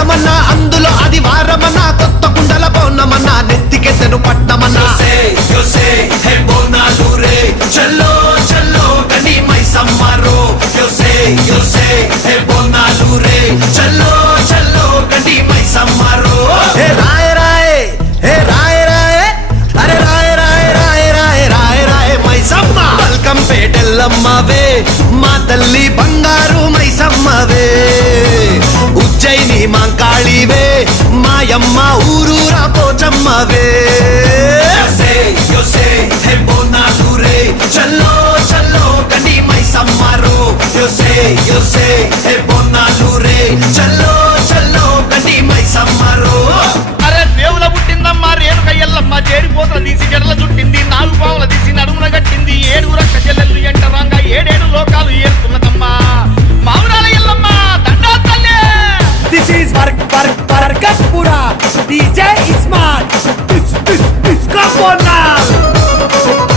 మాసమన్నా అందులో అది వారమన్నా కొత్త కుండల పౌర్ణమన్నా నెత్తికెత్తెను పట్నమన్నా చల్లో చల్లో గని మైసమ్మరో బోనాలు రే చల్లో చల్లో గని మైసమ్మరో హే రాయ రాయ హే రాయ రాయ అరే రాయ రాయ రాయ రాయ రాయ రాయ మైసమ్మ వెల్కమ్ పేటెల్లమ్మవే మా తల్లి బంగారు మైసమ్మవే ఉజ్జయిని మాంకాళివే మాయమ్మ ఊరూరా పోచమ్మవే చల్లో చల్లో గని మైసమ్మరో బోనాలు రే చల్లో చల్లో గని మైసమ్మరో అరే దేవుల పుట్టిందమ్మా రేణుక ఎల్లమ్మ చేరిపోతల తీసి జడల చుట్టింది 4 పావుల తీసి నడుమున కట్టింది 7 రక్క చెల్లెళ్ళు ఎంటరాంగా 7 లోకాలు ఏరుతున్నదమ్మా మావురాల ఎల్లమ్మ దండా తల్లి. This is Barkatpura DJ Ismail. This come on now.